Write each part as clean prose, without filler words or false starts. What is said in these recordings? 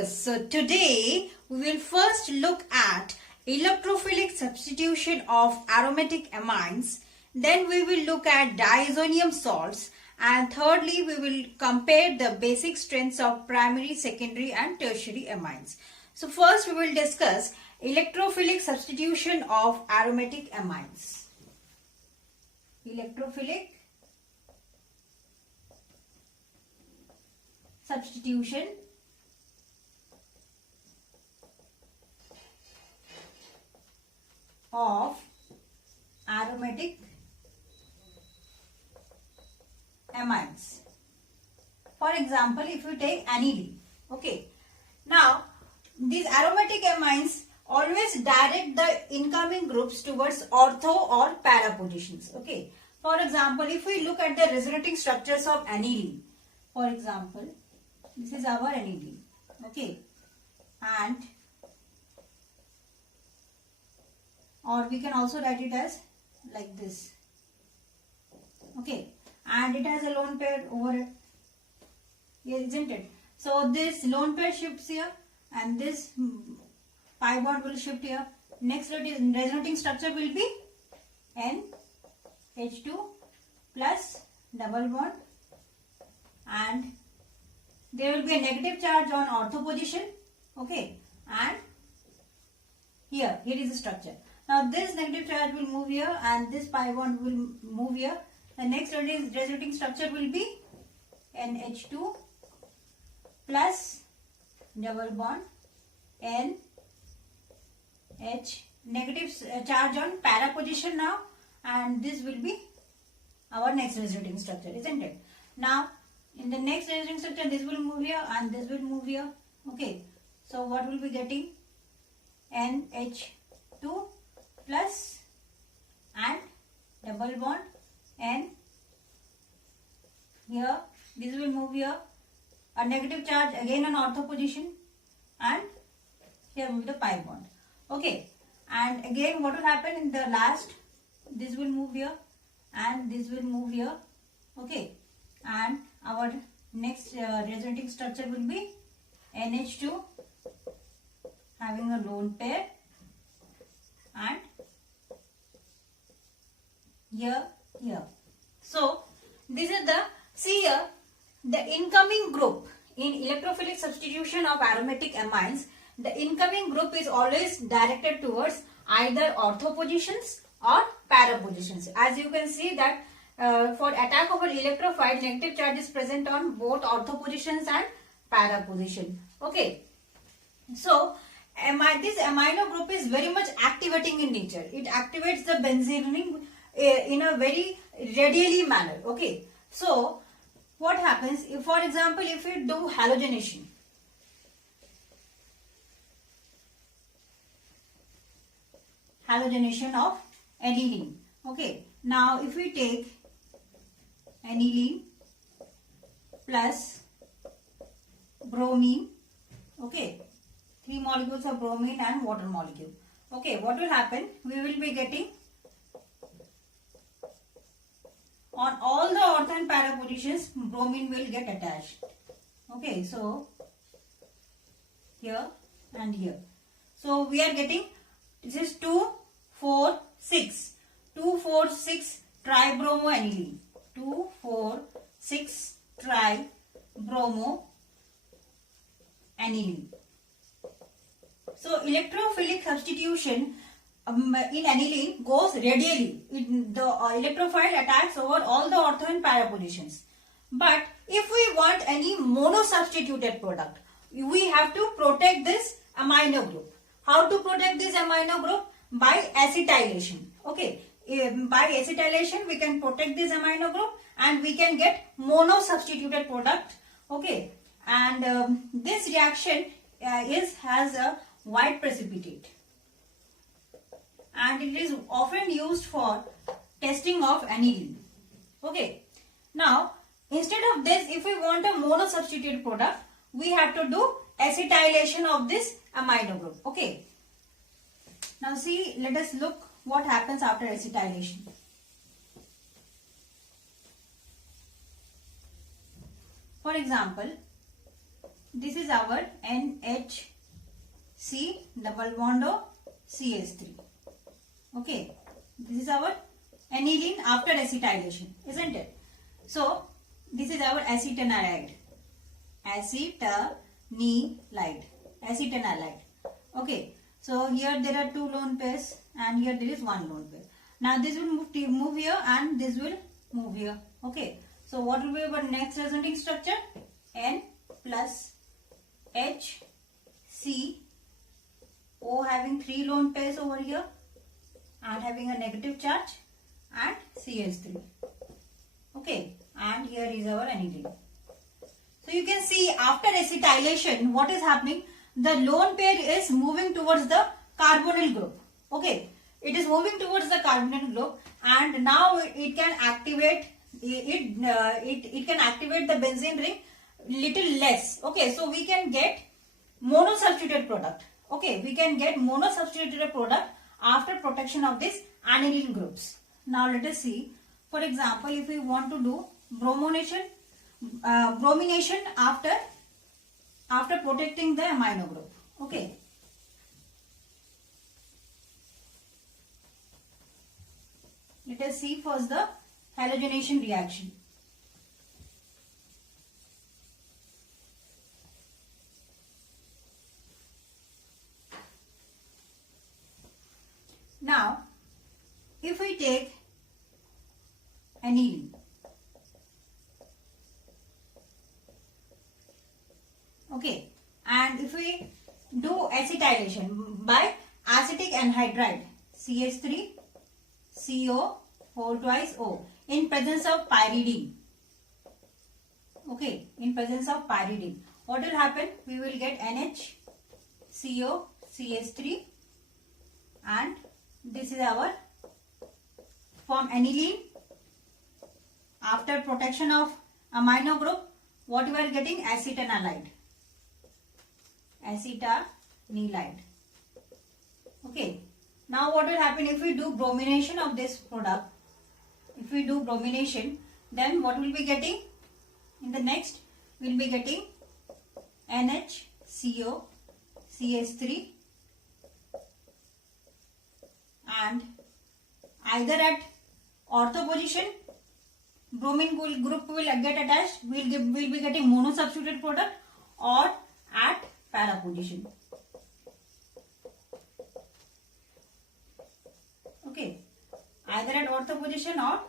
discuss. So today we will first look at electrophilic substitution of aromatic amines. Then we will look at diazonium salts. And thirdly, we will compare the basic strengths of primary, secondary and tertiary amines. So first we will discuss electrophilic substitution of aromatic amines. Electrophilic substitution of aromatic amines. For example, if you take aniline, okay. Now, these aromatic amines always direct the incoming groups towards ortho or para positions, okay. For example, if we look at the resonating structures of aniline, for example, this is our aniline, okay, and or we can also write it as like this, okay, and it has a lone pair over it, isn't it? So this lone pair shifts here and this pi bond will shift here. Next resonating structure will be NH2 plus double bond, and there will be a negative charge on ortho position, okay, and here is the structure. Now this negative charge will move here and this pi bond will move here. The next resonating structure will be NH2 plus double bond NH, negative charge on para position now, and this will be our next resonating structure, isn't it? Now in the next resonating structure, this will move here and this will move here, okay. So what will be getting? NH2 plus and double bond N, here this will move here, a negative charge again on ortho position, and here will be the pi bond, okay. And again what will happen in the last? This will move here and this will move here, okay, and our next resonating structure will be NH2 having a lone pair, and here. So this is see here the incoming group in electrophilic substitution of aromatic amines. The incoming group is always directed towards either ortho positions or para positions. As you can see that for attack of an electrophile, negative charge is present on both ortho positions and para position, okay. So this amino group is very much activating in nature. It activates the benzene ring in a very radially manner, okay. So what happens if, for example, if you do halogenation, of aniline, okay. Now if we take aniline plus bromine, okay, 3 molecules of bromine and water molecule, okay, what will happen? We will be getting on all the ortho and para positions, bromine will get attached, okay. So here and here, so we are getting, this is 2, 4, 6 tribromoaniline, 2, 4, 6 tribromoaniline. So electrophilic substitution in aniline goes radially. The electrophile attacks over all the ortho and para positions. But if we want any mono-substituted product, we have to protect this amino group. How to protect this amino group? By acetylation. Okay. By acetylation, we can protect this amino group and we can get mono-substituted product. Okay. And this reaction has a white precipitate, and it is often used for testing of aniline, okay. Now instead of this, if we want a mono substituted product, we have to do acetylation of this amino group, okay. Now see, let us look what happens after acetylation. For example, this is our NHC double bond O CH3. Okay, this is our aniline after acetylation, isn't it? So this is our acetanilide. Okay, so here there are two lone pairs and here there is one lone pair. Now this will move here and this will move here. Okay, so what will be our next resulting structure? N plus H C O having three lone pairs over here and having a negative charge and CH3. Okay, and here is our aniline. So you can see after acetylation what is happening? The lone pair is moving towards the carbonyl group. Okay, it is moving towards the carbonyl group and now it can activate it can activate the benzene ring little less. Okay, so we can get monosubstituted product. Okay, we can get monosubstituted product after protection of these aniline groups. Now let us see. For example, if we want to do bromination after protecting the amino group. Okay. Let us see first the halogenation reaction. Now, if we take aniline, okay, and if we do acetylation by acetic anhydride CH3 CO 4 twice O in presence of pyridine. Okay, in presence of pyridine, what will happen? We will get NHCO CH3 and this is our from aniline. After protection of amino group, what we are getting? Acetanilide. Okay. Now what will happen if we do bromination of this product? If we do bromination, then what will be getting? In the next, we will be getting NHCO CH3 and either at ortho position bromine group will get attached, we'll be getting monosubstituted product, or at para position. Okay, either at ortho position or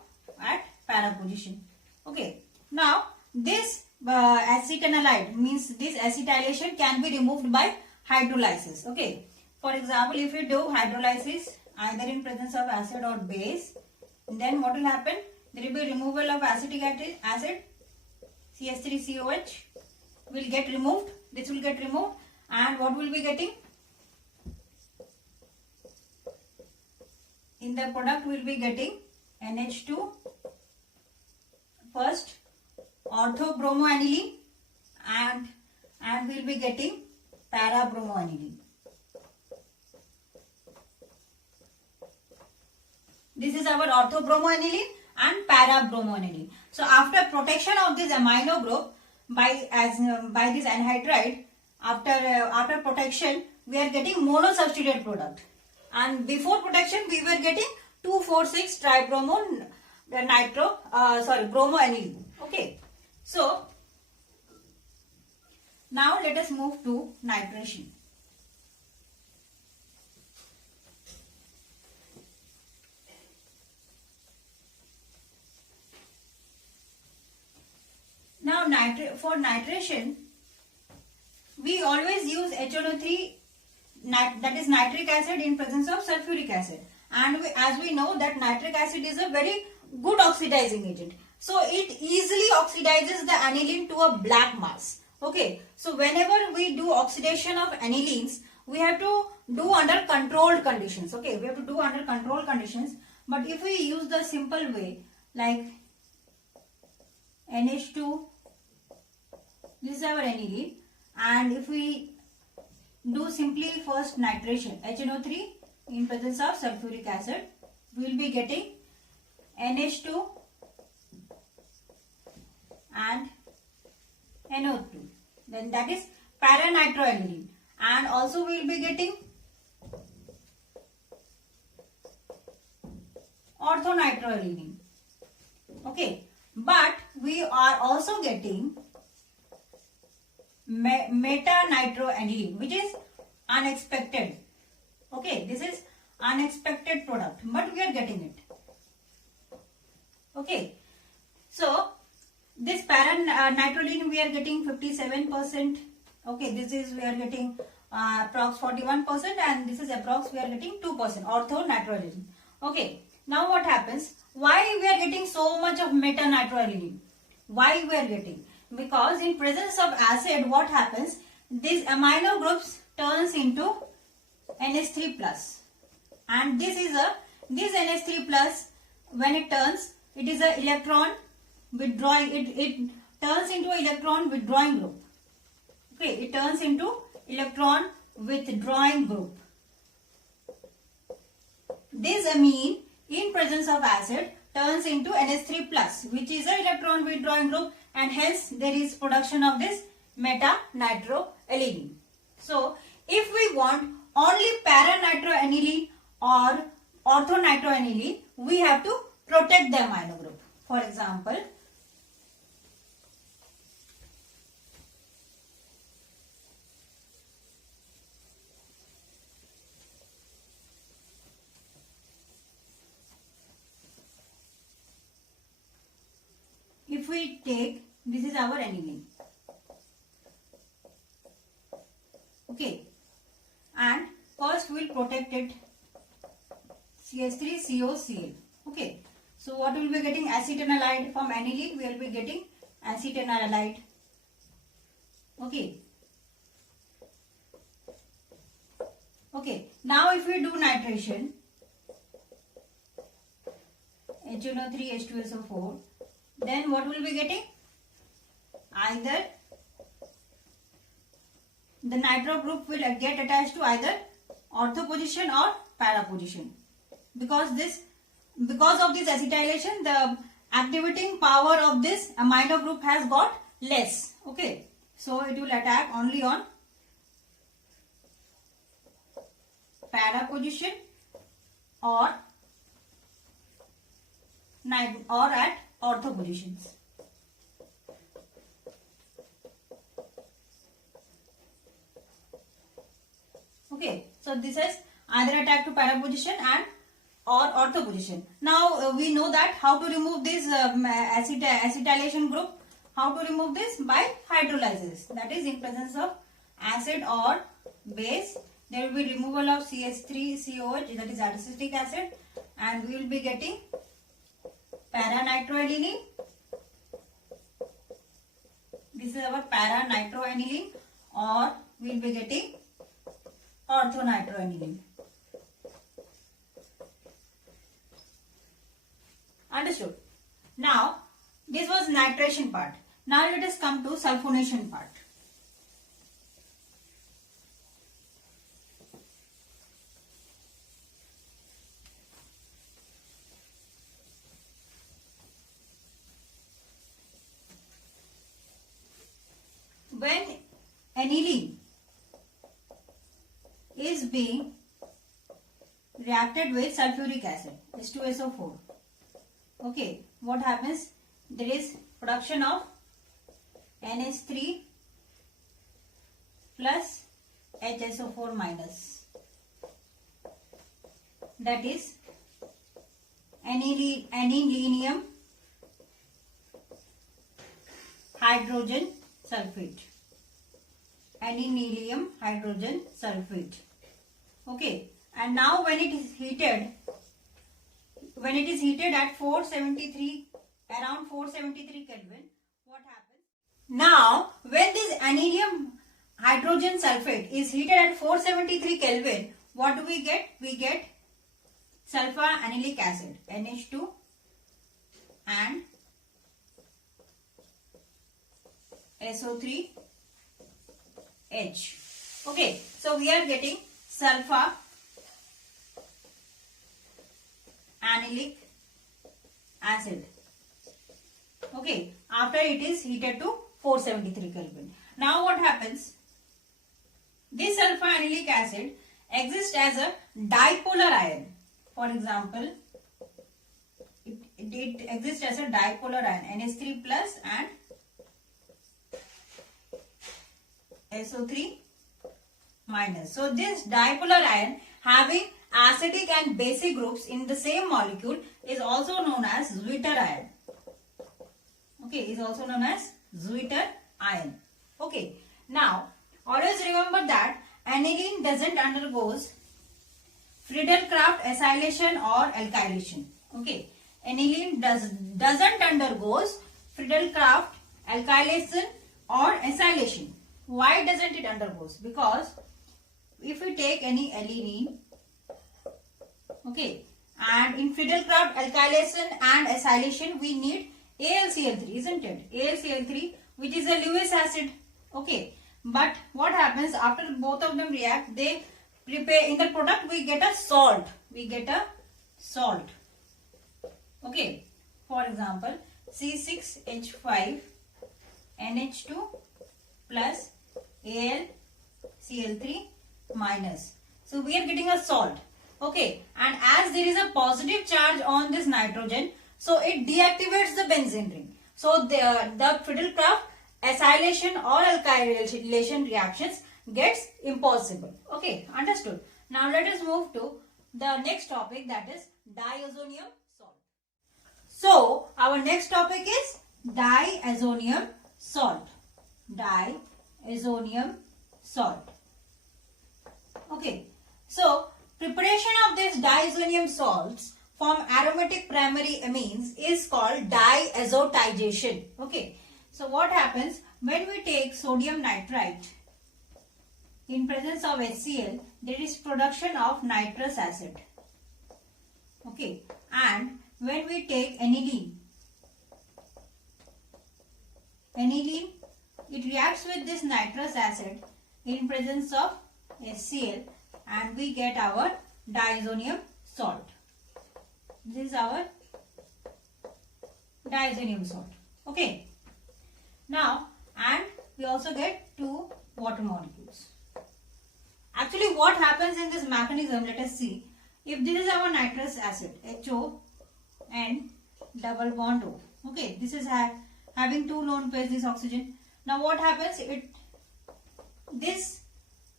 at para position. Okay, now this acetanilide means this acetylation can be removed by hydrolysis. Okay, for example, if you do hydrolysis either in presence of acid or base, then what will happen? There will be removal of acetic acid, CH3COH will get removed. This will get removed, and what will be getting? In the product we will be getting NH2 first orthobromoaniline and we will be getting parabromoaniline. This is our orthobromoaniline and parabromoaniline. So after protection of this amino group by this anhydride, after protection we are getting monosubstituted product, and before protection we were getting 2,4,6 bromoaniline. Okay, so now let us move to nitration. Now for nitration, we always use HNO3, that is nitric acid in presence of sulfuric acid, and as we know that nitric acid is a very good oxidizing agent, so it easily oxidizes the aniline to a black mass. Okay, so whenever we do oxidation of anilines, we have to do under controlled conditions. Okay, we have to do under controlled conditions, but if we use the simple way like NH2, this is our aniline, and if we do simply first nitration, HNO3 in presence of sulfuric acid, we will be getting NH2 and NO2. then that is para-nitroaniline, and also we will be getting orthonitroaniline. Okay, but we are also getting meta-nitroaniline, which is unexpected. Okay, this is unexpected product, but we are getting it. Okay, so this para-nitroaniline we are getting 57%. Okay, this is we are getting approx 41%, and this is approx we are getting 2% orthonitroaniline. Okay, now what happens? Why we are getting so much of meta-nitroaniline? Why we are getting? Because in presence of acid, what happens? These amino groups turns into NH3 plus, and this NH3 plus, when it turns, it is a electron withdrawing. It turns into electron withdrawing group. Okay, it turns into electron withdrawing group. This amine in presence of acid turns into NH3 plus, which is a electron withdrawing group, and hence there is production of this meta-nitroaniline. So if we want only para-nitroaniline or orthonitroaniline, we have to protect the amino group. For example, if we take, this is our aniline. Okay, and first we will protect it, CH3COCl. Okay, so what will be getting? Acetanilide. From aniline we will be getting acetanilide. Okay. Okay, now if we do nitration, HNO3 H2SO4, then what will be getting? Either the nitro group will get attached to either ortho position or para position, because of this acetylation, the activating power of this amino group has got less. Okay, so it will attack only on para position or at ortho positions. Okay, so this is either attack to para position and or ortho position. Now we know that how to remove this acetylation group. How to remove this? By hydrolysis. That is, in presence of acid or base, there will be removal of CH3COH, that is acetic acid, and we will be getting para-nitroaniline. This is our para-nitroaniline, or we will be getting orthonitroaniline. Understood? Now, this was nitration part. Now let us come to sulfonation part. When aniline is being reacted with sulfuric acid, H2SO4, okay, what happens? There is production of NH3 plus HSO4 minus, that is anilinium hydrogen sulfate. Anilinium hydrogen sulfate. Okay, and now when it is heated at 473, around 473 Kelvin, what happens? Now when this anilinium hydrogen sulfate is heated at 473 Kelvin, what do we get? We get sulfa-anilic acid, NH2 and SO3H. Okay, so we are getting sulfa-anilic acid. Okay, after it is heated to 473 Kelvin. Now what happens? This sulfur anilic acid exists as a dipolar ion. For example, it exists as a dipolar ion, NH3 plus and SO3 minus. So this dipolar ion having acidic and basic groups in the same molecule is also known as Zwitter ion. Okay, is also known as Zwitter ion. Okay, now always remember that aniline doesn't undergoes Friedel-Crafts acylation or alkylation. Okay, aniline doesn't undergoes Friedel-Crafts alkylation or acylation. Why doesn't it undergoes? Because if we take any aniline, okay, and in Friedel-Crafts alkylation and acylation we need AlCl3, isn't it? AlCl3, which is a Lewis acid. Okay, but what happens after both of them react? They prepare, in the product we get a salt. We get a salt. Okay, for example, C6H5NH2 plus AlCl3 minus. So we are getting a salt. Okay, and as there is a positive charge on this nitrogen, so it deactivates the benzene ring. So the Friedel-Crafts acylation or alkylation reactions gets impossible. Okay, understood. Now let us move to the next topic, that is diazonium salt. So our next topic is diazonium salt. Diazonium salt. Okay, so preparation of these diazonium salts from aromatic primary amines is called diazotization. Okay, so what happens when we take sodium nitrite in presence of HCl, there is production of nitrous acid. Okay, and when we take aniline, it reacts with this nitrous acid in presence of HCl and we get our diazonium salt. This is our diazonium salt. Okay. Now, and we also get 2 water molecules. Actually, what happens in this mechanism, let us see. If this is our nitrous acid, HO and double bond O. Okay, this is having 2 lone pairs, this oxygen. Now what happens? This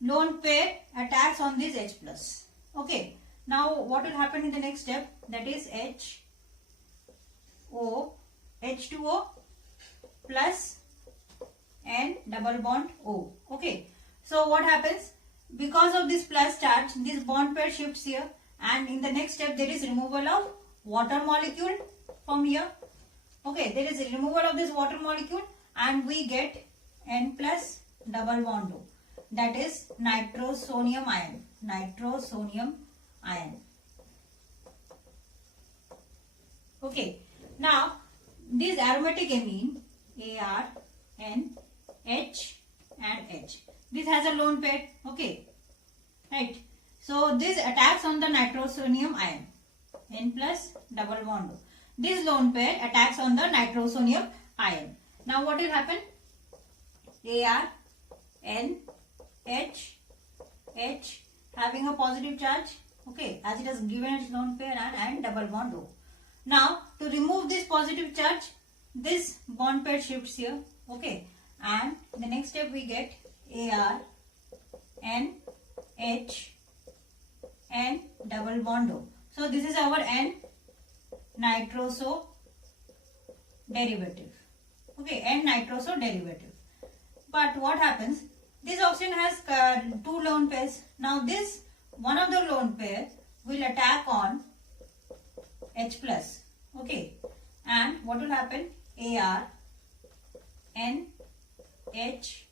lone pair attacks on this H plus. Okay. Now what will happen in the next step? That is H2O plus N double bond O. Okay. So what happens? Because of this plus charge, this bond pair shifts here, and in the next step there is removal of water molecule from here. Okay, there is a removal of this water molecule and we get N plus double bond O. That is nitrosonium ion. Nitrosonium ion. Okay. Now, this aromatic amine AR, N, H and H. This has a lone pair. Okay. Right. So, this attacks on the nitrosonium ion. N plus double bond O. This lone pair attacks on the nitrosonium ion. Now, what will happen? AR, N, H, H having a positive charge. Okay, as it has given its lone pair and double bond O. Now, to remove this positive charge, this bond pair shifts here. Okay, and the next step we get AR, N, H, and double bond O. So, this is our N nitroso derivative. Okay, N nitroso derivative. But what happens? This oxygen has 2 lone pairs. Now, this one of the lone pair will attack on H plus. Okay, and what will happen? AR, N, H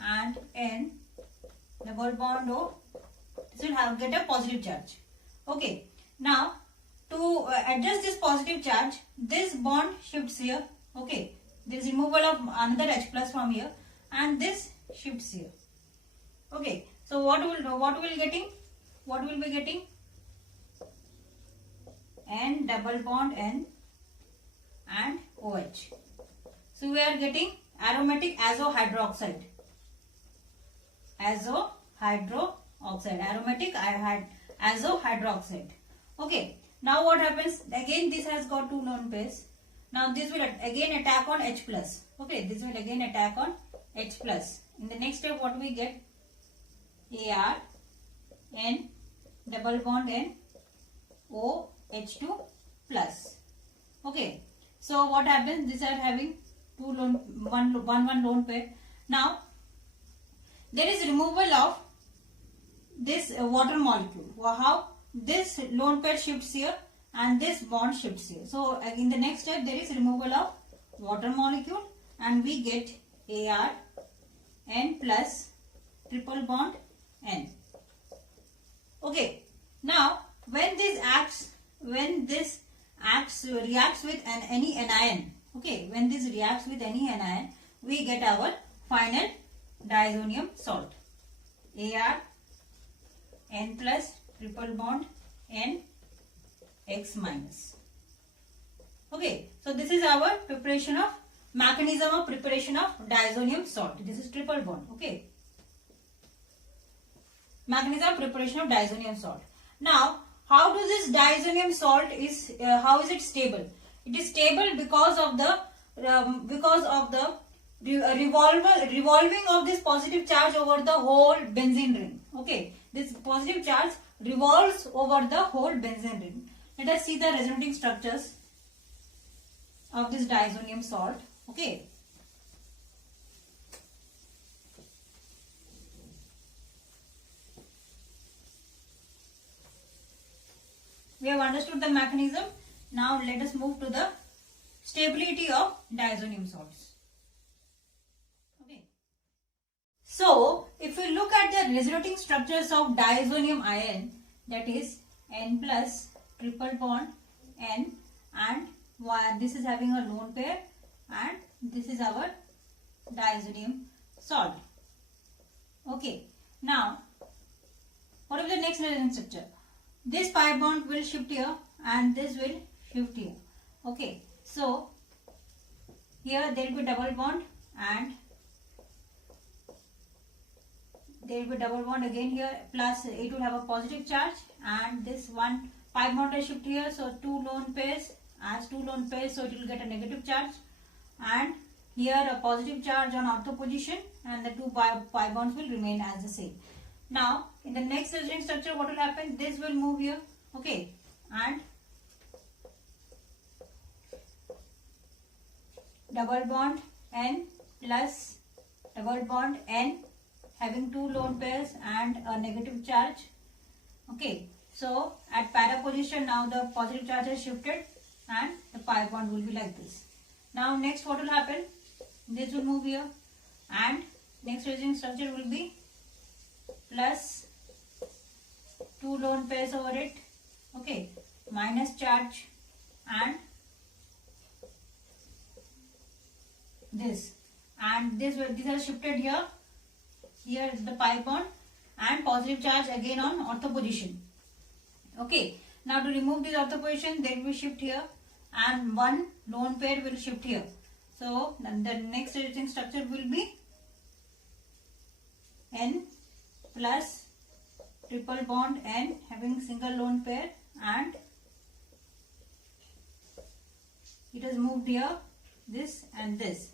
and N double bond O. This will get a positive charge. Okay, now to adjust this positive charge, this bond shifts here. Okay, there is removal of another H plus from here, and this shifts here. Okay, so what will be getting? N double bond N and OH. So we are getting aromatic azohydroxide. Aromatic azohydroxide. Okay. Now what happens? Again, this has got two lone pairs. Now this will again attack on H plus. Okay, this will again attack on H plus. In the next step, what we get? Ar N double bond N O H2 plus. Okay. So what happens? These are having two lone one lone pair. Now there is removal of this water molecule. How? This lone pair shifts here and this bond shifts here. So in the next step there is removal of water molecule and we get Ar N plus triple bond N. Okay. Now when this reacts with any anion, okay, when this reacts with any anion, we get our final diazonium salt. Ar N plus triple bond N X minus. Okay, so this is our mechanism of preparation of diazonium salt. This is triple bond. Okay, mechanism of preparation of diazonium salt. Now, how does this diazonium salt how is it stable? It is stable because of the revolving of this positive charge over the whole benzene ring. Okay, this positive charge revolves over the whole benzene ring. Let us see the resonating structures of this diazonium salt. Okay. We have understood the mechanism. Now let us move to the stability of diazonium salts. Okay. So if we look at the resonating structures of diazonium ion, that is N plus triple bond N, and this is having a lone pair and this is our diazonium salt. Okay. Now what is the next resonating structure? This pi bond will shift here and this will shift here. Okay, so here there will be double bond and there will be double bond again here, plus it will have a positive charge and this one pi bond will shift here, so two lone pairs, as two lone pairs, so it will get a negative charge, and here a positive charge on ortho position and the two pi bonds will remain as the same. Now in the next resonating structure, what will happen? This will move here. Okay, and double bond N plus double bond N having two lone pairs and a negative charge. Okay, so at para position now the positive charge has shifted and the pi bond will be like this. Now next what will happen? This will move here and next resonating structure will be plus two lone pairs over it. Okay, minus charge and this, and this has shifted here. Here is the pi bond and positive charge again on ortho position. Okay, now to remove this ortho position, they will shift here and one lone pair will shift here. So the next resonating structure will be N plus triple bond N having single lone pair and it has moved here, this and this.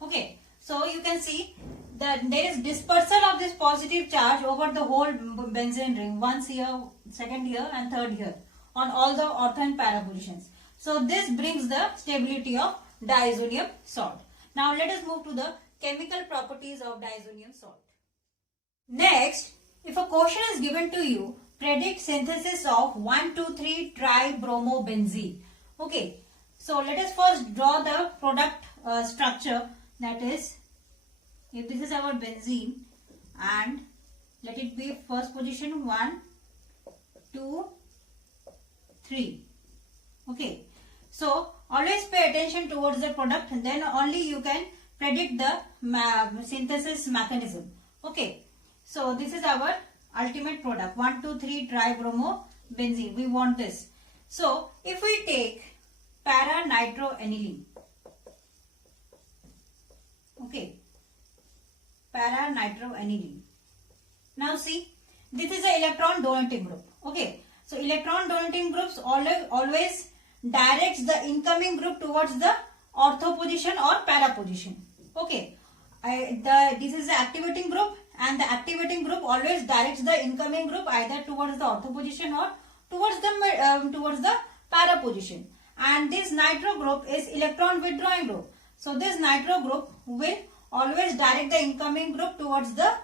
Okay, so you can see that there is dispersal of this positive charge over the whole benzene ring, once here, second here and third here on all the ortho and para positions. So this brings the stability of diazonium salt. Now let us move to the chemical properties of diazonium salt. Next, if a question is given to you, predict synthesis of 1,2,3 tribromobenzene. Okay, so let us first draw the product structure. That is, if this is our benzene and let it be first position 1, 2, 3. Okay, so always pay attention towards the product and then only you can predict the synthesis mechanism. Okay, so this is our ultimate product 1,2,3 tribromobenzene. We want this. So if we take para-nitroaniline, Okay, para nitroaniline. Now see, this is an electron donating group. Okay, so electron donating groups always directs the incoming group towards the ortho position or para position. Okay, this is the activating group, and the activating group always directs the incoming group either towards the ortho position or towards the para position. And this nitro group is electron withdrawing group. So this nitro group will always direct the incoming group towards the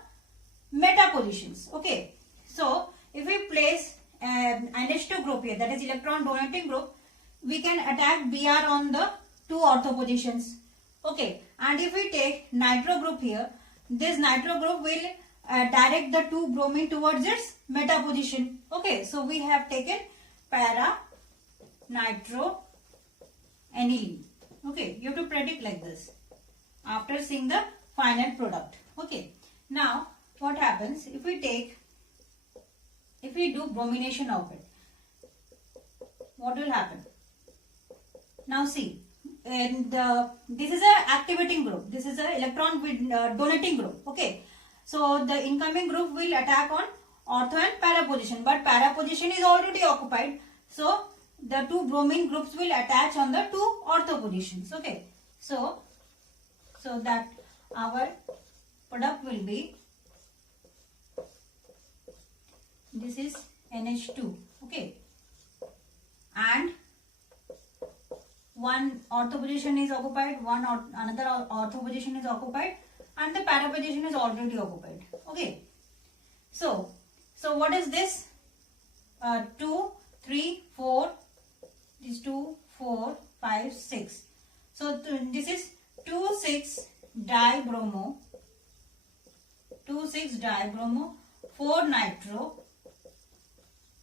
meta positions. Okay, so if we place an NH2 group here, that is electron donating group, we can attack Br on the two ortho positions. Okay, and if we take nitro group here, this nitro group will direct the two bromine towards its meta position. Okay, so we have taken para nitro aniline. Okay, you have to predict like this after seeing the final product. Okay, now what happens if we do bromination of it? What will happen? Now see, and this is a activating group. This is a electron donating group. Okay, so the incoming group will attack on ortho and para position, but para position is already occupied. So the two bromine groups will attach on the two ortho positions. Okay, so that our product will be, this is NH2. Okay, and one ortho position is occupied, another ortho position is occupied, and the para position is already occupied. Okay, so what is this? 2, 3, 4. This 2, 4, 5, 6. So this is 2,6-dibromo, 2,6-dibromo, 4-nitro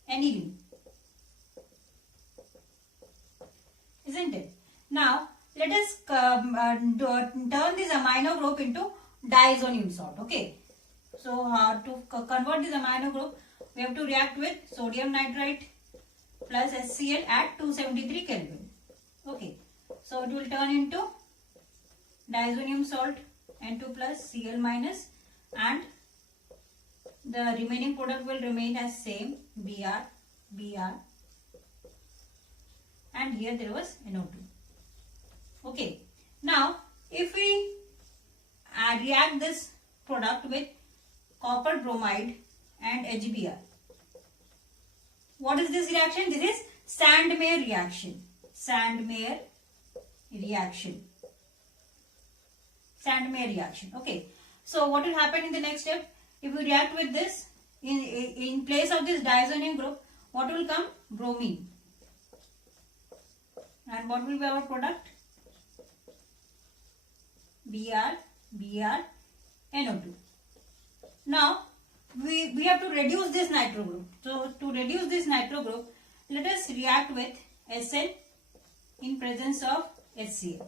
aniline. Isn't it? Now let us turn this amino group into diazonium salt. Okay, so to convert this amino group, we have to react with sodium nitrite plus HCl at 273 Kelvin. Okay, so it will turn into diazonium salt, N2 plus Cl minus, and the remaining product will remain as same, Br, and here there was NO2. Okay, now if we react this product with copper bromide and HBr, what is this reaction? This is Sandmeyer reaction. Sandmeyer reaction. Okay, so what will happen in the next step? If we react with this, in place of this diazonium group, what will come? Bromine. And what will be our product? Br, NO2. Now we have to reduce this nitro group. So to reduce this nitro group, let us react with Sn in presence of HCl.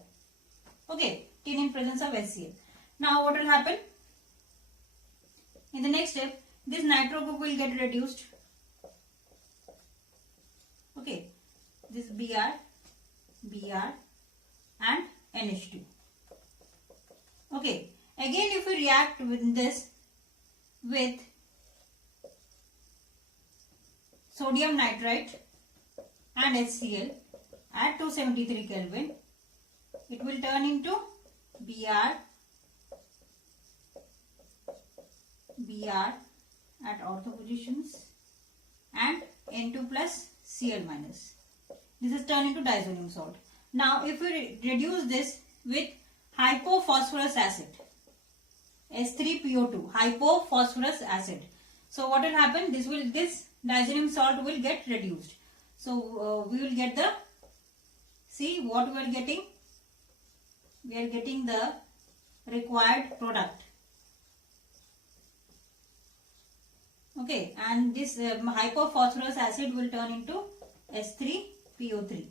Okay, tin in presence of HCl. Now what will happen? In the next step, this nitro group will get reduced. Okay, this Br and NH2. Okay, again if we react with this with sodium nitrite and HCl at 273 Kelvin, it will turn into Br at ortho positions and N2 plus Cl minus. This is turned into diazonium salt. Now if we reduce this with hypophosphorus acid, S3PO2, hypophosphorus acid. So what will happen? This diazonium salt will get reduced. So we will get the, see what we are getting? We are getting the required product. Okay, and this hypophosphorus acid will turn into S3PO3.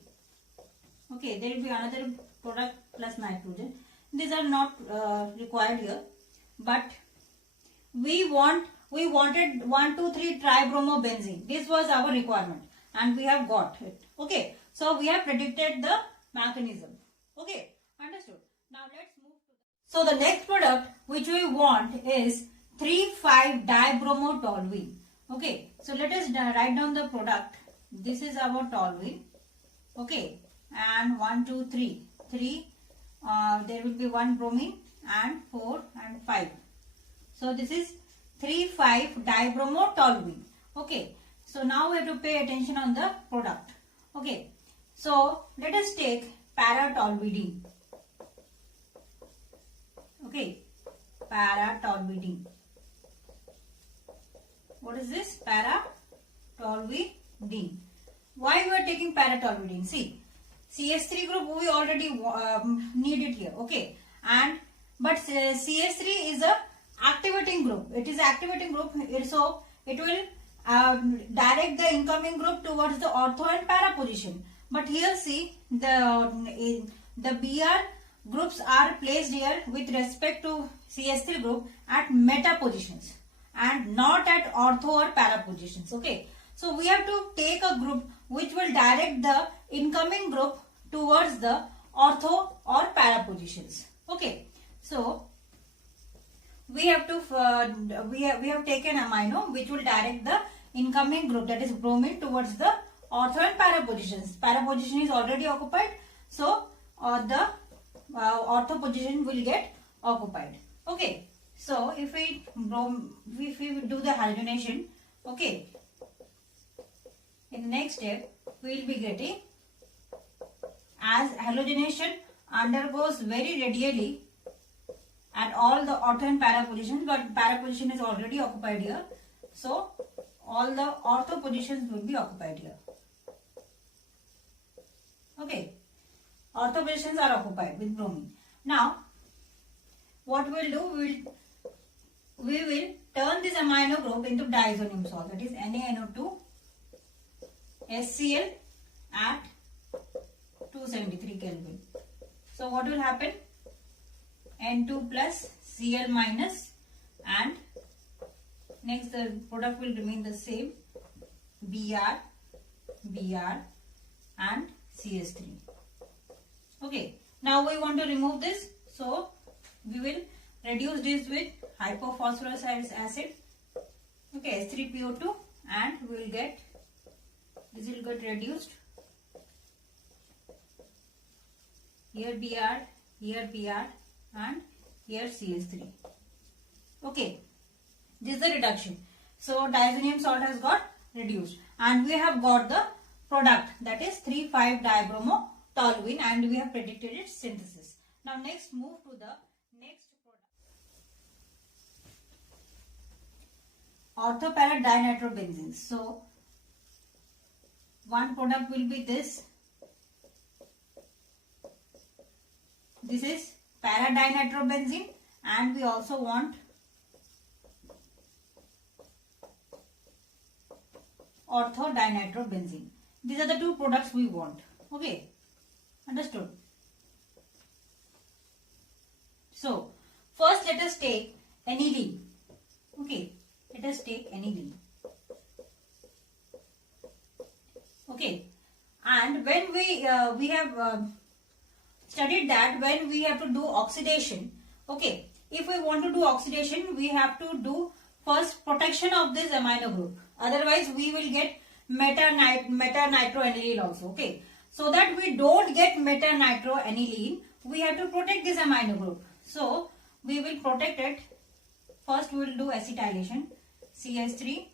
Okay, there will be another product plus nitrogen. These are not required here, but we wanted 1,2,3 tribromobenzene. This was our requirement and we have got it. Okay, so we have predicted the mechanism. Okay, understood. Now let's move to So the next product which we want is 3,5-dibromotoluene. Okay, so let us write down the product. This is our toluene. Okay, and 1, 2, 3. 3, there will be 1 bromine and 4 and 5. So this is 3,5-dibromotoluene. Okay, so now we have to pay attention on the product. Okay, so let us take para-toluidine. Okay, para-toluidine. What is this? Para-toluidine. Why we are taking para-toluidine? See, CH3 group we already need it here. Okay, but CH3 is a activating group. It is activating group, so it will direct the incoming group towards the ortho and para position. But here see the Br groups are placed here with respect to CH3 group at meta positions and not at ortho or para positions. Okay, so we have to take a group which will direct the incoming group towards the ortho or para positions. Okay, so we have to we have taken amino which will direct the incoming group, that is bromine, towards the ortho and para positions. Para position is already occupied, so the ortho position will get occupied. Okay, so if we do the halogenation, okay, in the next step we will be getting, as halogenation undergoes very radially at all the ortho and para positions, but para position is already occupied here, so all the ortho positions will be occupied here. Okay, ortho positions are occupied with bromine. Now what we'll do, we will turn this amino group into diazonium salt, that is NaNO2 HCl at 273 Kelvin. So what will happen? N2 plus Cl minus, and next the product will remain the same, Br and CH3. Okay, now we want to remove this, so we will reduce this with hypophosphorus acid. Okay, H3PO2, and we will get, this will get reduced. Here Br, here Br, and here CH3. Okay, this is the reduction. So diazonium salt has got reduced, and we have got the product, that is 3,5-dibromotoluene, and we have predicted its synthesis. Now next move to the next product, ortho-para dinitrobenzene. So one product will be this. This is para-dinitrobenzene, and we also want ortho-dinitrobenzene. These are the two products we want. Okay, understood? So first let us take aniline. Okay, let us take aniline. Okay, and when we have studied that when we have to do oxidation, okay, if we want to do oxidation, we have to do first protection of this amino group. Otherwise, we will get meta-nitroaniline also. Okay, so that we don't get meta-nitroaniline, we have to protect this amino group. So we will protect it. First, we will do acetylation, CH3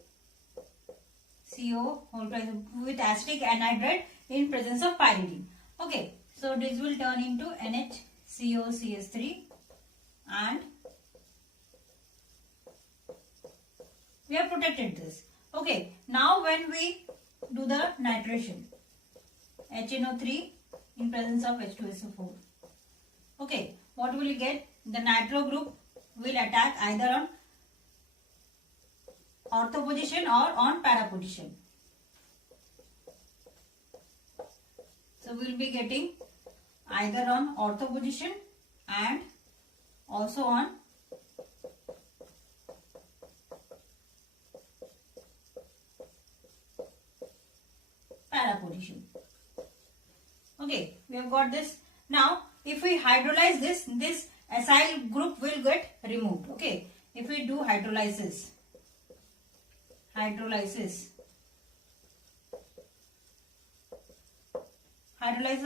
CO with acetic anhydride in presence of pyridine. Okay, so this will turn into NHCOCH3, and we have protected this. Okay, now when we do the nitration, HNO3 in presence of H2SO4. Okay, what will you get? The nitro group will attack either on ortho position or on para position. So we will be getting either on ortho position and also on para position. Okay, we have got this. Now if we hydrolyze this acyl group will get removed. Okay, if we do hydrolysis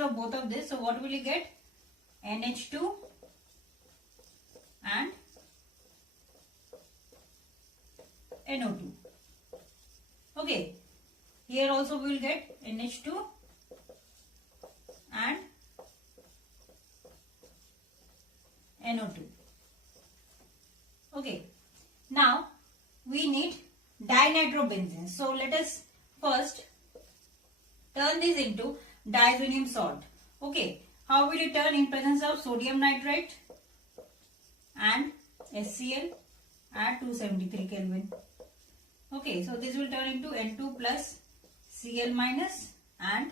of both of this, so what will you get? NH2 and NO2. Okay, here also we will get NH2 and NO2. Okay, now we need dinitrobenzene. So let us first turn this into diazonium salt. Okay, how will it turn? In presence of sodium nitrite and HCl at 273 Kelvin. Okay, so this will turn into N2 plus Cl minus and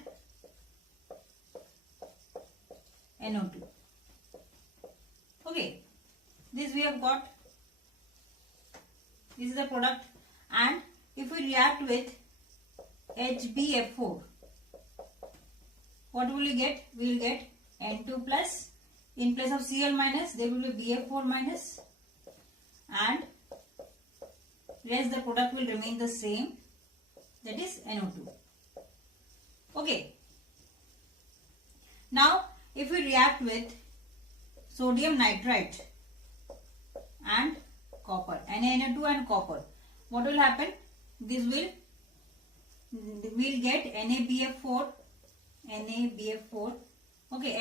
NO2. Okay, this we have got. This is the product, and if we react with HbF4, what will we get? We will get N2 plus, in place of Cl minus there will be BF4 minus, and rest the product will remain the same, that is NO2. Okay, now if we react with sodium nitrite and copper, NaNO2 and copper, what will happen? This will get NaBF4. Okay,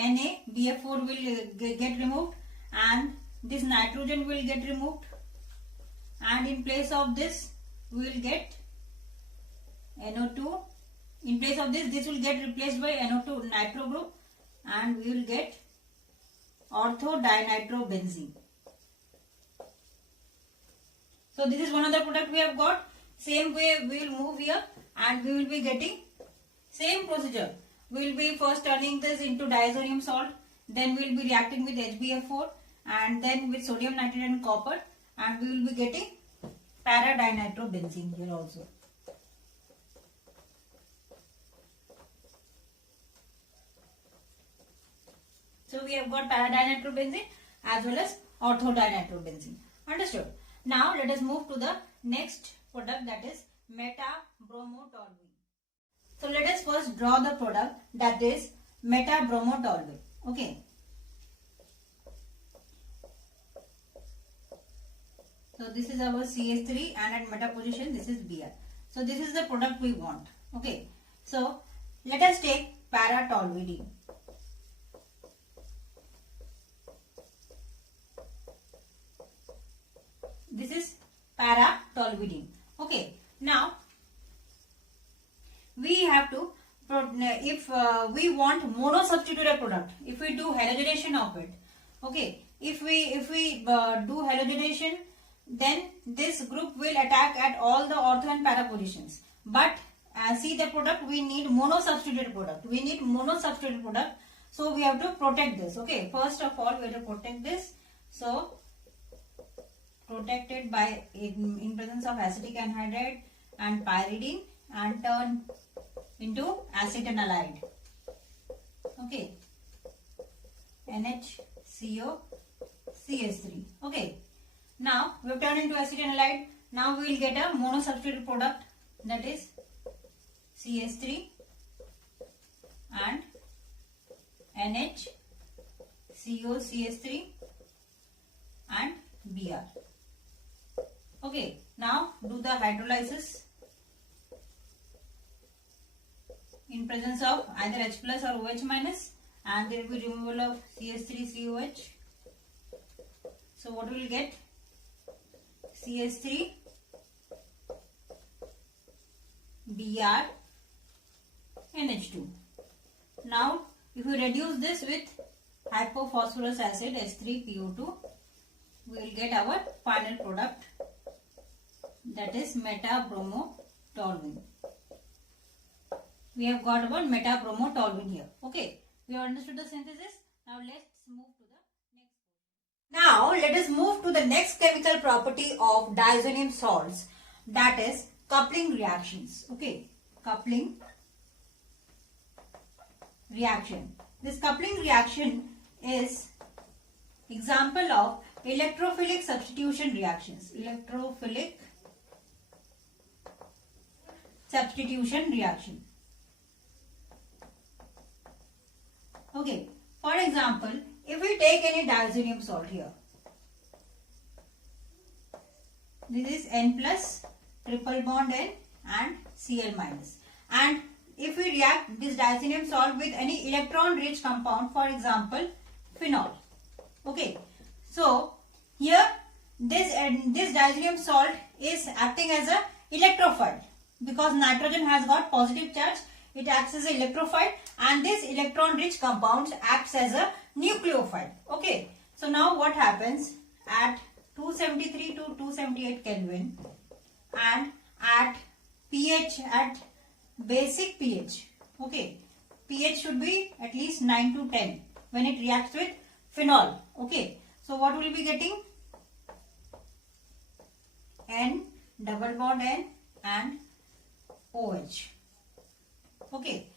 NaBF4 will get removed, and this nitrogen will get removed, and in place of this we will get NO2. In place of this will get replaced by NO2 nitro group, and we will get orthodinitrobenzene. So this is one of the product we have got. Same way we will move here, and we will be getting same procedure. We will be first turning this into diazonium salt, then we will be reacting with HbF4 and then with sodium nitrate and copper, and we will be getting para-dinitrobenzene here also. So we have got para-dinitrobenzene as well as orthodinitrobenzene. Understood? Now let us move to the next product, that is metabromotoluene. So let us first draw the product, that is metabromotoluene. Okay. So this is our CH3, and at meta position this is Br. So this is the product we want. Okay. So let us take para-toluidine. This is para-toluidine. Okay. Now we have to, if we want monosubstituted product, if we do halogenation of it, okay, if we do halogenation, then this group will attack at all the ortho and para positions. But see the product, we need monosubstituted product. So we have to protect this. Okay, first of all we have to protect this. So protected by in presence of acetic anhydride and pyridine, and turn into acetanilide. Okay, NHCO CH3. Okay, now we have turned into acetanilide. Now we will get a monosubstituted product, that is CH3 and NHCO CH3 and Br. Okay, now do the hydrolysis in presence of either H plus or OH minus, and there will be removal of CH3COH. So what we will get? CH3 Br NH2. Now if we reduce this with hypophosphorus acid H3PO2, we will get our final product, that is metabromotoluene. We have got our metabromotoluene here. Okay, we have understood the synthesis. Now let's move to the next. Now let us move to the next chemical property of diazonium salts, that is coupling reactions. Okay, coupling reaction. This coupling reaction is Example of electrophilic substitution reactions. Electrophilic substitution reaction. Okay, for example, if we take any diazonium salt here, this is N plus, triple bond N and Cl minus. And if we react this diazonium salt with any electron rich compound, for example, phenol. Okay, so here this diazonium salt is acting as a electrophile because nitrogen has got positive charge. It acts as an electrophile, and this electron rich compound acts as a nucleophile. Okay, so now what happens at 273 to 278 Kelvin and at pH, at basic pH, okay, pH should be at least 9 to 10 when it reacts with phenol. Okay, so what will be getting? N, double bond N and OH. Okay,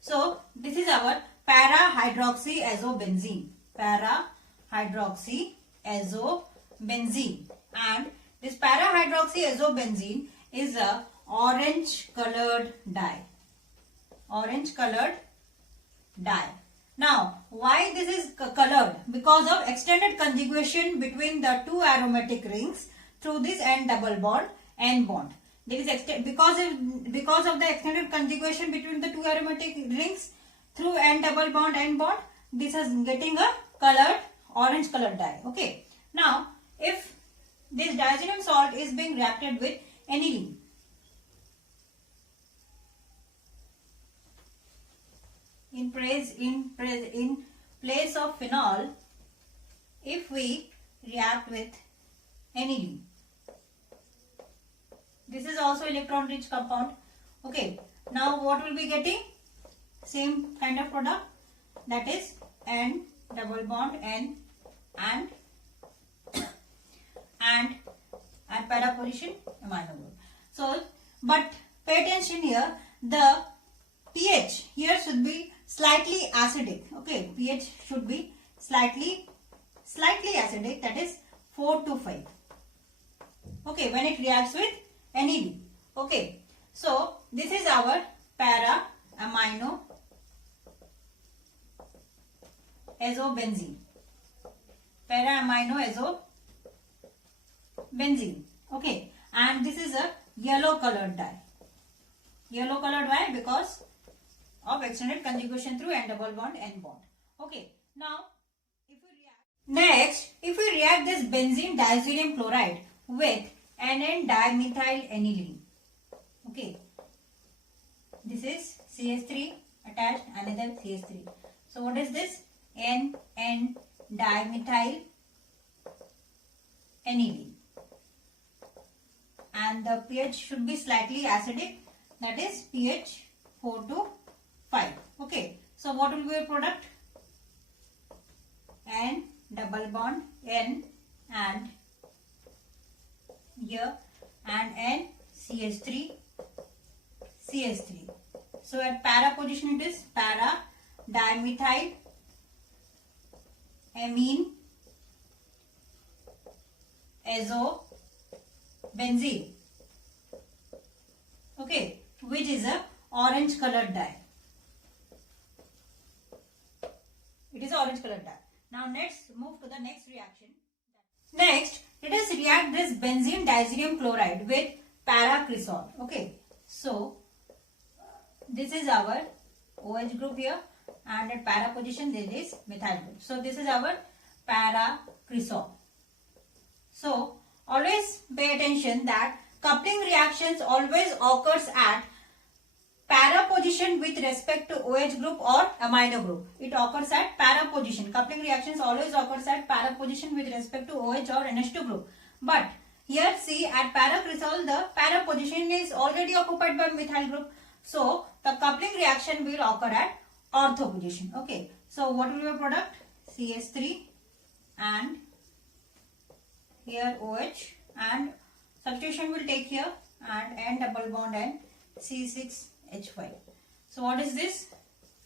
so this is our para-hydroxyazobenzene. Para-hydroxyazobenzene, and this para-hydroxyazobenzene is a orange colored dye. Orange colored dye. Now, why this is colored? Because of extended conjugation between the two aromatic rings through this N double bond, N bond. There is because of the extended conjugation between the two aromatic rings through N double bond, N bond, this is getting a colored orange colored dye. Okay. Now, if this diazonium salt is being reacted with aniline, in place of phenol, if we react with aniline, this is also electron rich compound. Okay, now what will be getting? Same kind of product, that is N double bond N and at para position amino group. So, but pay attention here, the pH here should be slightly acidic. Okay, pH should be slightly acidic, that is 4 to 5. Okay, when it reacts with aniline. Okay, so this is our para amino azobenzene. Para amino azobenzene. Okay, and this is a yellow colored dye. Yellow colored dye because of extended conjugation through N double bond N bond. Okay, now if we react this benzene diazonium chloride with NN dimethyl aniline. Okay, this is CH3 attached, another CH3. So what is this? NN dimethyl aniline, and the pH should be slightly acidic, that is pH 4 to 5. Okay, so what will be your product? N double bond N and here and N CH3 CH3. So at para position it is para dimethyl amine azobenzene. Okay, which is a orange colored dye. It is orange colored dye. Now let's move to the next reaction. Next, let us react this benzene diazonium chloride with paracresol. Okay, so this is our OH group here, and at para position there is methyl group. So this is our paracresol. So always pay attention that coupling reactions always occurs at para position with respect to OH group or amino group. It occurs at para position. Coupling reactions always occurs at para position with respect to OH or NH2 group. But here see, at paracresol the para position is already occupied by methyl group. So the coupling reaction will occur at ortho position. Okay. So what will be your product? CH3 and here OH, and substitution will take here and N double bond and C6H5. So what is this?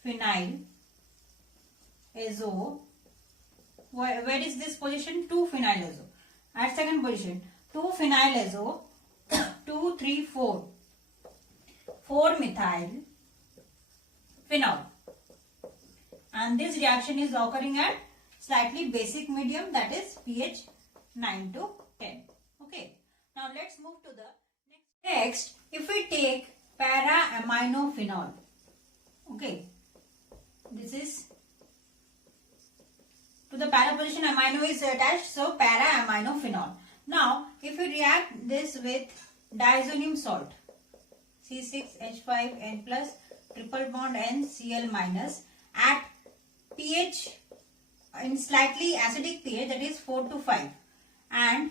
Phenyl azobenzene. where is this position? 2-phenyl azo. At second position, 2-phenyl azo, 2, 3, 4, 4-methyl phenol. And this reaction is occurring at slightly basic medium, that is pH 9 to 10. Okay. Now let's move to the next. If we take para-aminophenol, okay, this is to the para position amino is attached, so para-aminophenol. Now if we react this with diazonium salt, C6H5N plus triple bond NCl minus at pH in slightly acidic pH, that is 4 to 5, and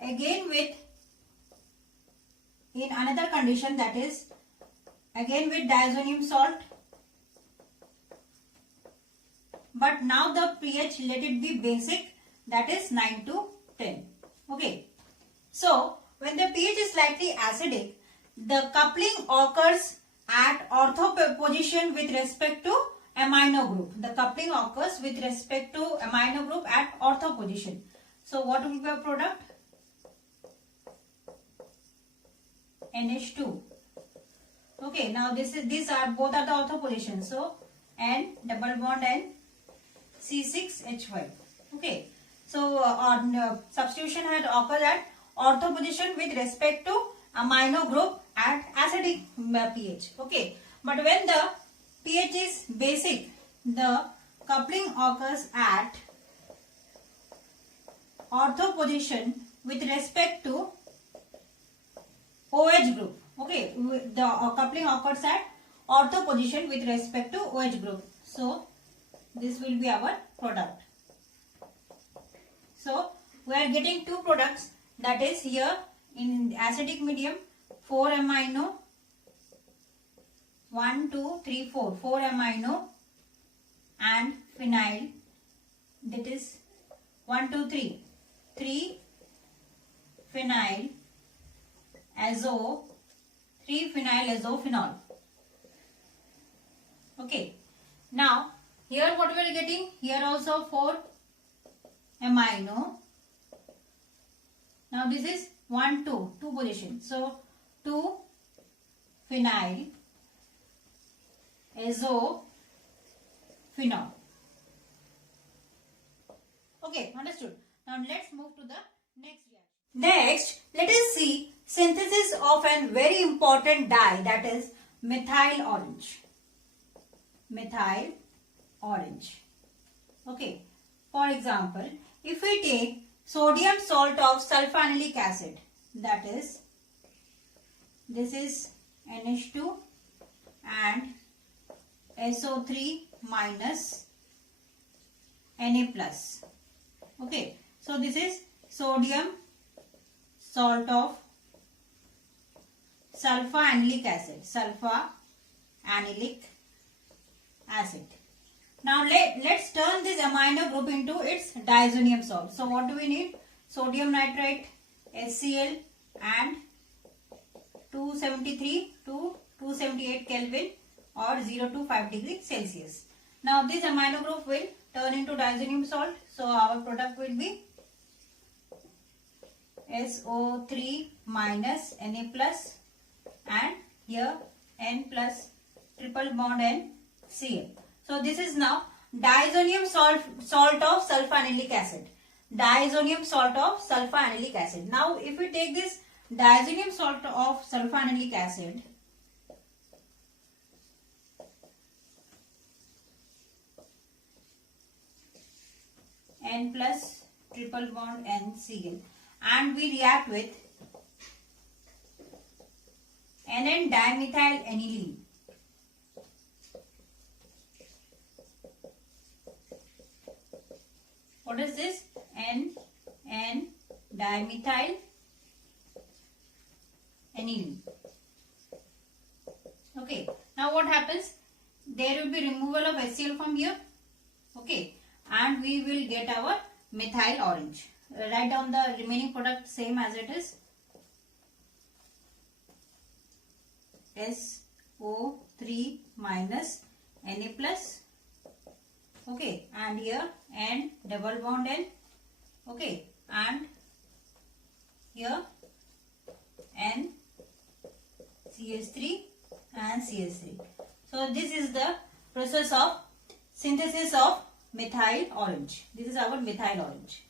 again with in another condition, that is again with diazonium salt, but now the pH let it be basic, that is 9 to 10. Okay. So when the pH is slightly acidic, the coupling occurs at ortho position with respect to amino group. The coupling occurs with respect to amino group at ortho position. So what will be a product? NH2. Okay, now these are both are the ortho positions. So N double bond N C6H5. Okay, so substitution had occurred at ortho position with respect to amino group at acidic pH. Okay, but when the pH is basic, the coupling occurs at ortho position with respect to OH group. Okay, the coupling occurs at ortho position with respect to OH group. So this will be our product. So we are getting two products, that is here in acidic medium 4 amino 1, 2, 3, 4 amino and phenyl, that is 1, 2, 3 phenyl azo 3-phenyl azophenol. Okay, now here what we are getting, here also 4 amino. Now this is 1, 2 position, so 2-phenyl azophenol. Okay, understood. Now let's move to the next reaction. Next, let us see synthesis of a very important dye, that is methyl orange. Methyl orange. Okay, for example, if we take sodium salt of sulfonamic acid, that is, this is NH2 and SO3 minus Na plus. Okay, so this is sodium salt of sulfonamic acid, sulfonamic acid. Now let's turn this amino group into its diazonium salt. So what do we need? Sodium nitrite, HCl and 273 to 278 Kelvin or 0 to 5 degrees Celsius. Now this amino group will turn into diazonium salt. So our product will be SO3 minus Na plus and here N plus triple bond N Cl. So this is now diazonium salt of sulfonamic acid. Diazonium salt of sulfonamic acid. Now if we take this diazonium salt of sulfonamic acid, N plus triple bond NCl, and we react with NN dimethyl aniline. What is this? N dimethyl aniline. Okay. Now what happens? There will be removal of HCl from here. Okay. And we will get our methyl orange. Write down the remaining product same as it is. SO3 minus Na plus Okay, and here N double bond N. Okay, and here N CH3 and CH3. So this is the process of synthesis of methyl orange. This is our methyl orange,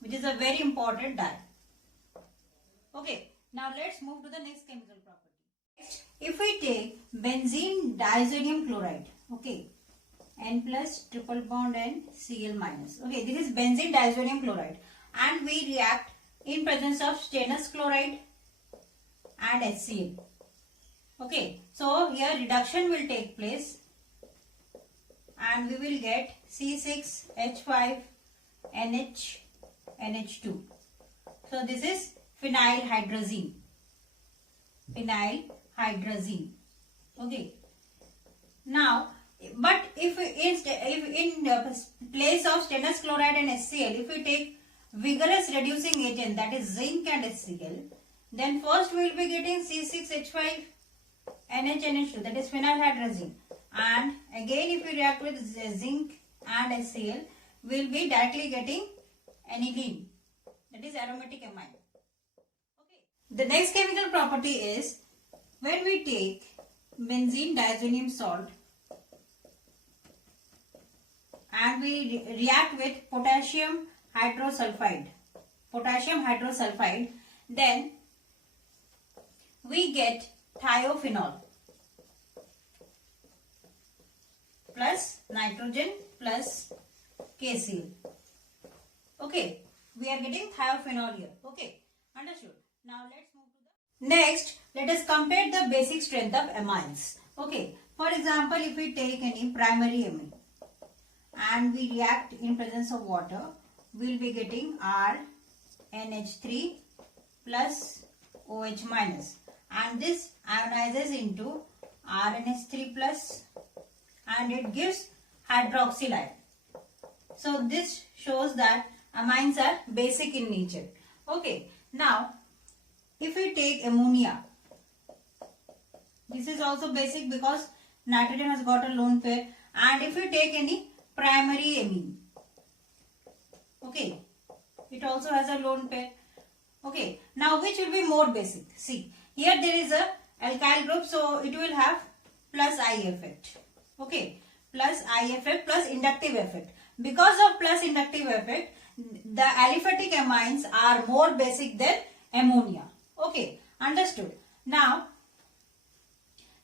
which is a very important dye. Okay, now let's move to the next chemical property. Next, if we take benzene diazonium chloride, okay, N plus triple bond N Cl minus. Okay, this is benzene diazonium chloride, and we react in presence of stannous chloride and HCl. Okay, so here reduction will take place and we will get C6H5NH2. So this is phenylhydrazine. Phenylhydrazine. Okay. Now, but if in the place of stannous chloride and HCl, if we take vigorous reducing agent, that is zinc and HCl, then first we will be getting C6H5NH2, that is phenylhydrazine, and again if we react with zinc and HCl, we will be directly getting aniline, that is aromatic amine. Okay. The next chemical property is when we take benzene diazonium salt and we react with potassium hydrosulfide, then we get thiophenol plus nitrogen plus KCl. Okay, we are getting thiophenol here. Okay, understood. Now let's move to the next. Let us compare the basic strength of amines. Okay, for example, if we take any primary amine and we react in presence of water, we will be getting RNH3 plus OH minus, and this ionizes into RNH3 plus and it gives hydroxyl ion. So this shows that amines are basic in nature. Okay, now if we take ammonia, this is also basic because nitrogen has got a lone pair, and if we take any primary amine, okay, it also has a lone pair. Okay, now which will be more basic? See, here there is a alkyl group, so it will have plus I effect. Okay, plus I effect plus inductive effect. Because of plus inductive effect, the aliphatic amines are more basic than ammonia. Okay, understood. Now,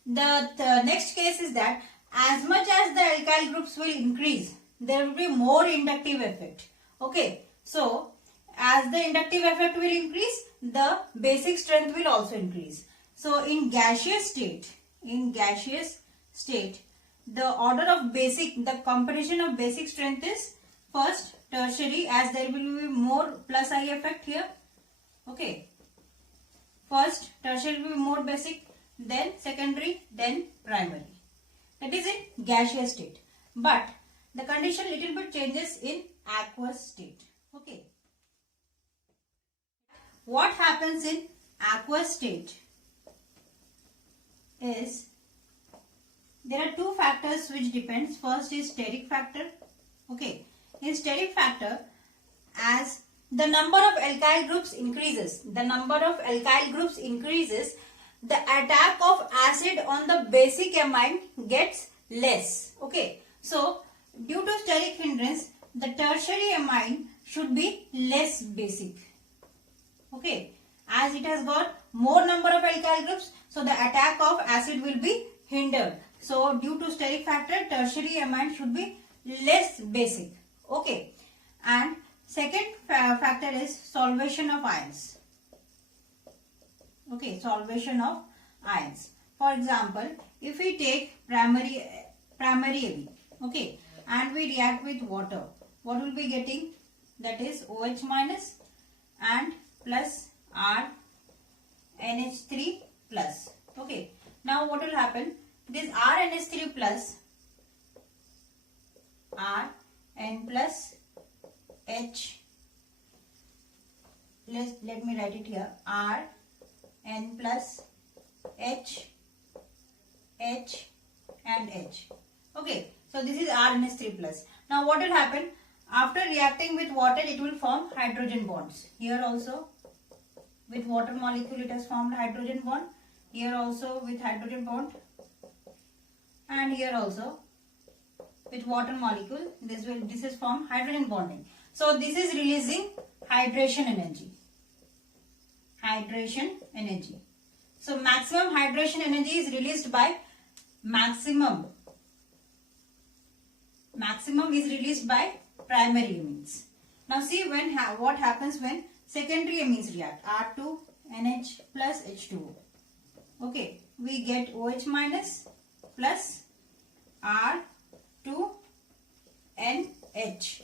the next case is that as much as the alkyl groups will increase, there will be more inductive effect. Okay, so as the inductive effect will increase, the basic strength will also increase. So in gaseous state, the order of basic, the comparison of basic strength is first tertiary, as there will be more plus I effect here. Okay, first tertiary will be more basic, then secondary, then primary. That is in gaseous state. But the condition little bit changes in aqueous state. Okay. What happens in aqueous state is there are two factors which depends. First is steric factor. Okay. In steric factor, as the number of alkyl groups increases, the attack of acid on the basic amine gets less. Okay. So, due to steric hindrance, the tertiary amine should be less basic. Okay. As it has got more number of alkyl groups, so the attack of acid will be hindered. So, due to steric factor, tertiary amine should be less basic. Okay. And second factor is solvation of ions. Okay, solvation of ions. For example, if we take primary amine, okay, and we react with water, what will be getting? That is OH minus and plus RNH3 plus. Okay, now what will happen? This RNH3 plus Rn plus H, let me write it here, Rn plus H and H. Okay, so So this is RNH3 plus. Now what will happen? After reacting with water, it will form hydrogen bonds. Here also with water molecule it has formed hydrogen bond. Here also with hydrogen bond. And here also with water molecule this is formed hydrogen bonding. So this is releasing hydration energy. Hydration energy. So maximum hydration energy is released by maximum is released by primary amines. Now see what happens when secondary amines react. R2NH plus H2O. Okay, we get OH minus plus R2NH.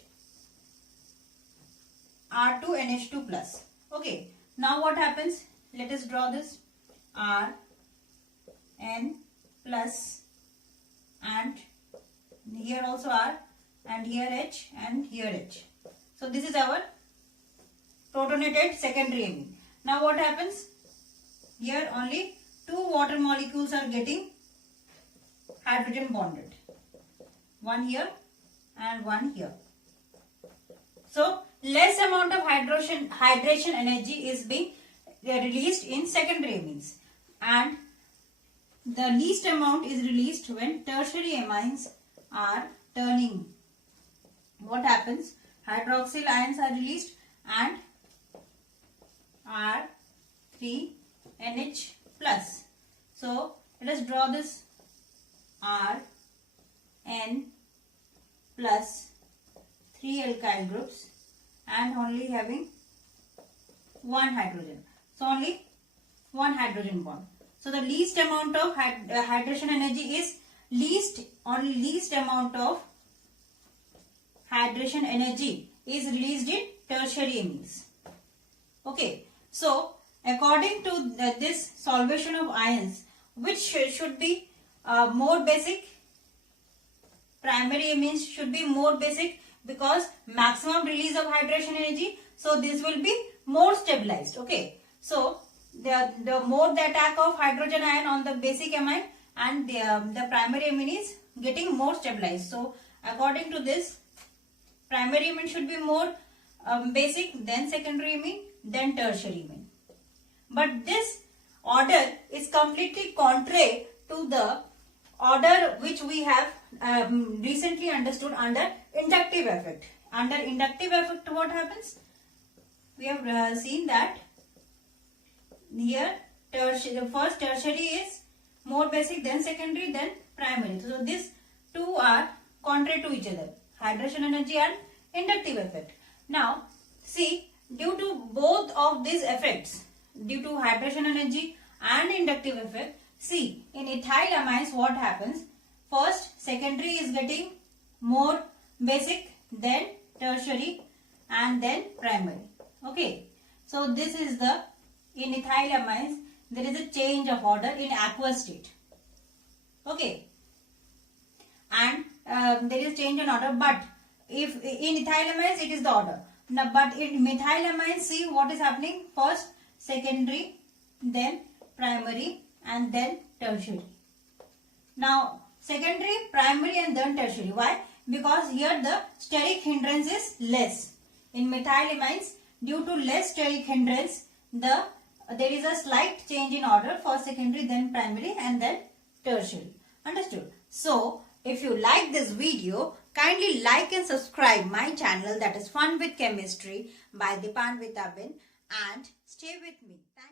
R2NH2 plus. Okay, now what happens? Let us draw this. R, N plus, and here also R, and here H, and here H. So this is our protonated secondary amine. Now what happens? Here only two water molecules are getting hydrogen bonded. One here and one here. So less amount of hydration energy is being released in secondary amines, and the least amount is released when tertiary amines are turning. What happens? Hydroxyl ions are released and R3NH plus. So let us draw this Rn plus 3 alkyl groups and only having one hydrogen. So only one hydrogen bond. So the least amount of hydration energy is least amount of hydration energy is released in tertiary amines. Okay. So according to this solvation of ions, which should be more basic? Primary amines should be more basic because maximum release of hydration energy. So this will be more stabilized. Okay. So the more the attack of hydrogen ion on the basic amine, and the primary amine is getting more stabilized. So according to this, primary amine should be more basic, then secondary amine, then tertiary amine. But this order is completely contrary to the order which we have recently understood under inductive effect. Under inductive effect, what happens? We have seen that here the first tertiary is more basic, then secondary, then primary. So these two are contrary to each other, hydration energy and inductive effect. Now see, due to both of these effects, due to hydration energy and inductive effect, see in ethyl amines what happens? First secondary is getting more basic, then tertiary, and then primary. Okay, so this is the, in ethyl amines there is a change of order in aqueous state. Okay, and there is change in order, but if in ethyl amines it is the order. Now, but in methyl amines, see what is happening? First secondary, then primary, and then tertiary. Now secondary, primary, and then tertiary. Why? Because here the steric hindrance is less. In methyl amines, due to less steric hindrance, there is a slight change in order, first secondary, then primary, and then tertiary. Understood? So if you like this video, kindly like and subscribe my channel, that is Fun with Chemistry by Dipan with Abin, and stay with me. Thank you.